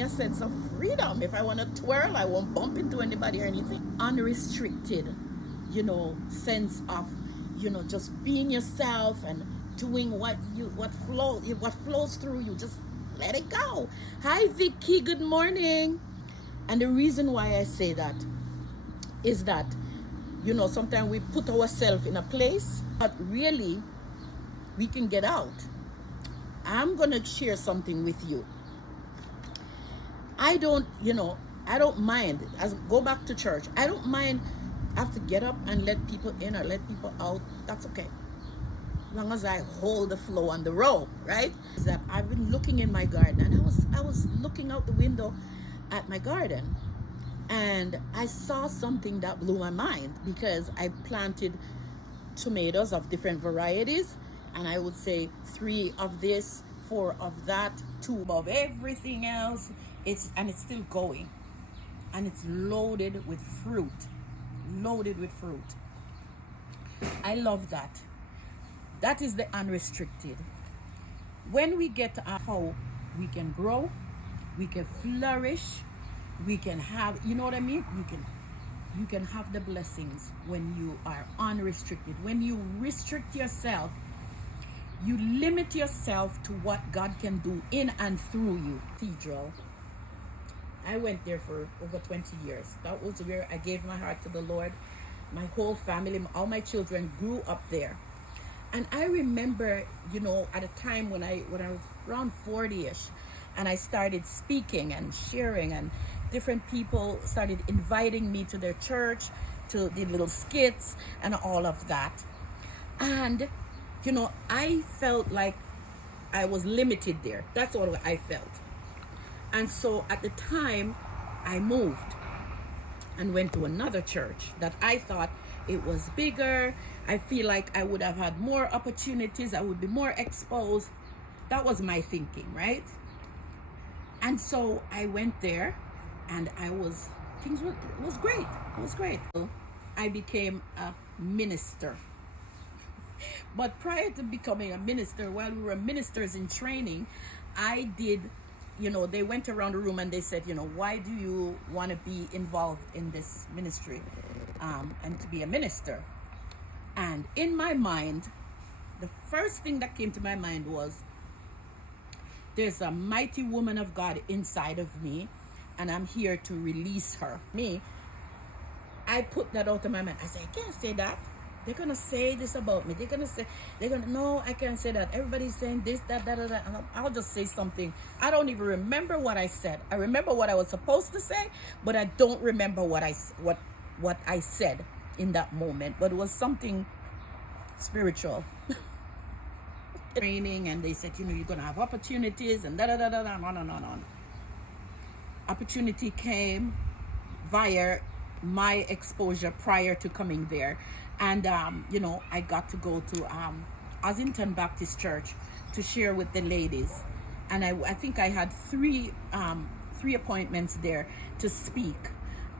me a sense of freedom. If I want to twirl, I won't bump into anybody or anything. Unrestricted, sense of, just being yourself and doing what flows through you. Just let it go. Hi, Vicky. Good morning. And the reason why I say that is that, sometimes we put ourselves in a place, but really we can get out. I'm going to share something with you. I don't mind, as go back to church. I don't mind, I have to get up and let people in or let people out. That's okay. As long as I hold the flow on the road, right? Is that I've been looking in my garden, and I was looking out the window at my garden, and I saw something that blew my mind, because I planted tomatoes of different varieties, and I would say 3 of this, 4 of that, 2 of everything else. It's still going, and it's loaded with fruit. I love that. That is the unrestricted. When we get to how we can grow, we can flourish, we can have, you know what I mean? You can have the blessings when you are unrestricted. When you restrict yourself, you limit yourself to what God can do in and through you. Cathedral. I went there for over 20 years. That was where I gave my heart to the Lord. My whole family, all my children grew up there. And I remember, at a time when I was around 40-ish, and I started speaking and sharing, and different people started inviting me to their church, to the little skits and all of that. And, I felt like I was limited there. That's what I felt. And so at the time, I moved and went to another church that I thought it was bigger. I feel like I would have had more opportunities. I would be more exposed. That was my thinking, right? And so I went there, and it was great. It was great. I became a minister. But prior to becoming a minister, while we were ministers in training, I did, they went around the room and they said, why do you want to be involved in this ministry and to be a minister? And in my mind, the first thing that came to my mind was, there's a mighty woman of God inside of me, and I'm here to release her. I put that out of my mind. I said, I can't say that. They're going to say this about me. No, I can't say that. Everybody's saying this, that. And I'll just say something. I don't even remember what I said. I remember what I was supposed to say, but I don't remember what I said in that moment. But it was something spiritual. Training, and they said, you're going to have opportunities, and on. Opportunity came via my exposure prior to coming there. And, I got to go to Ossington Baptist Church to share with the ladies. And I think I had three appointments there to speak.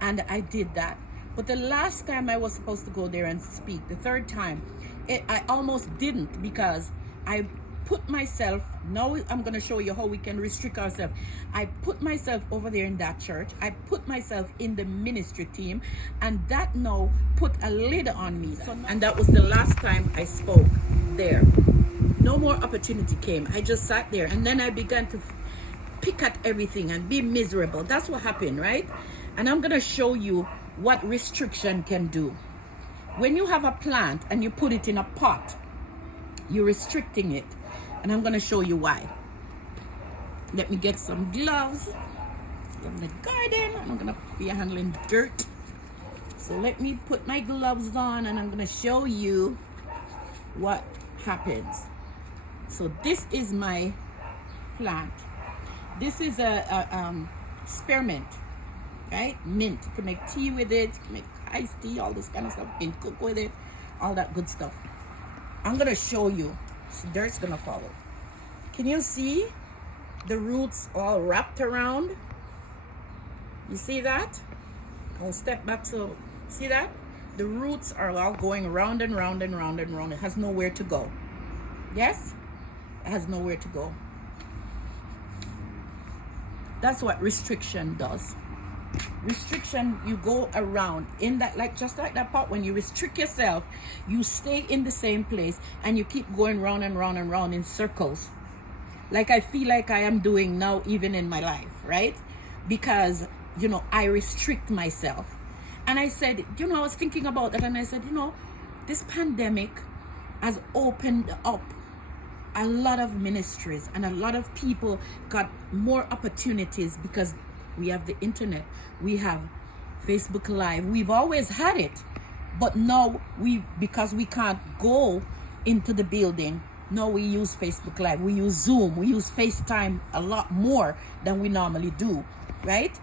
And I did that. But the last time I was supposed to go there and speak, the third time, I almost didn't, because I put myself, now I'm going to show you how we can restrict ourselves. I put myself over there in that church. I put myself in the ministry team, and that now put a lid on me. And that was the last time I spoke there. No more opportunity came. I just sat there, and then I began to pick at everything and be miserable. That's what happened, right? And I'm going to show you what restriction can do. When you have a plant and you put it in a pot, you're restricting it. And I'm going to show you why. Let me get some gloves from the garden. I'm going to be handling dirt. So let me put my gloves on, and I'm going to show you what happens. So this is my plant. This is a spearmint, right? Mint. You can make tea with it. You can make iced tea, all this kind of stuff. You can cook with it, all that good stuff. I'm going to show you. So dirt's going to follow. Can you see the roots all wrapped around? You see that? I'll step back. So see that? The roots are all going round and round and round and round. It has nowhere to go. Yes? It has nowhere to go. That's what restriction does. Restriction, you go around in that, like just like that pot. When you restrict yourself, you stay in the same place and you keep going round and round and round in circles, like I feel like I am doing now, even in my life, right? Because I restrict myself. And I said, I was thinking about that, and I said, this pandemic has opened up a lot of ministries, and a lot of people got more opportunities because we have the internet, we have Facebook Live. We've always had it, but now because we can't go into the building, now we use Facebook Live, we use Zoom, we use FaceTime a lot more than we normally do, right?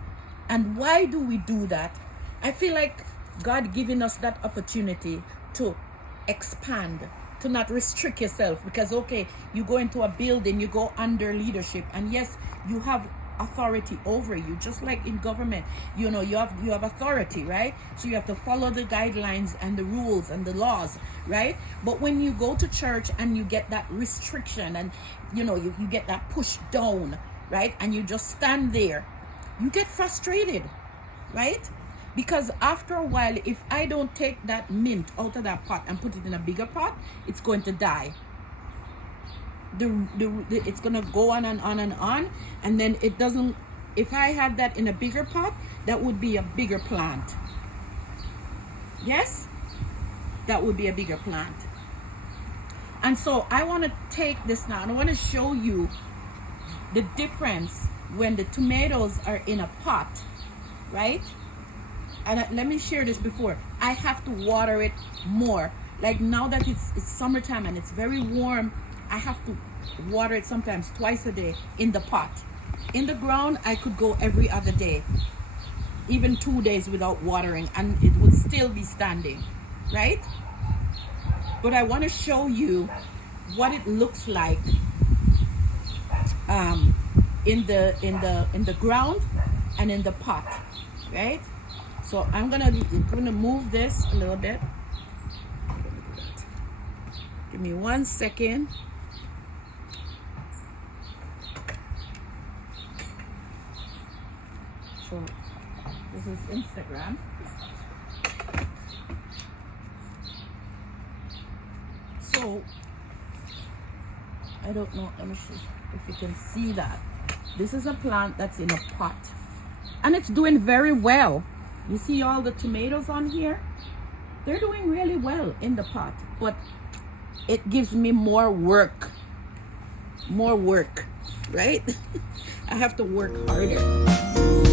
And why do we do that? I feel like God giving us that opportunity to expand, to not restrict yourself. Because okay, you go into a building, you go under leadership, and yes, you have authority over you, just like in government. You have authority, right? So you have to follow the guidelines and the rules and the laws, right? But when you go to church and you get that restriction, and you get that push down, right? And you just stand there, you get frustrated, right? Because after a while, if I don't take that mint out of that pot and put it in a bigger pot, it's going to die. It's gonna go on and on and on, and then it doesn't. If I had that in a bigger pot, that would be a bigger plant. Yes, that would be a bigger plant. And so I want to take this now, and I want to show you the difference when the tomatoes are in a pot, right? And let me share this before. I have to water it more. Like now that it's summertime and it's very warm, I have to water it sometimes twice a day in the pot. In the ground, I could go every other day, even 2 days without watering, and it would still be standing, right? But I want to show you what it looks like in the ground and in the pot, right? So I'm gonna move this a little bit. Give me 1 second. So this is Instagram. So I don't know, let me see if you can see that. This is a plant that's in a pot, and it's doing very well. You see all the tomatoes on here? They're doing really well in the pot, but it gives me more work, right? I have to work harder.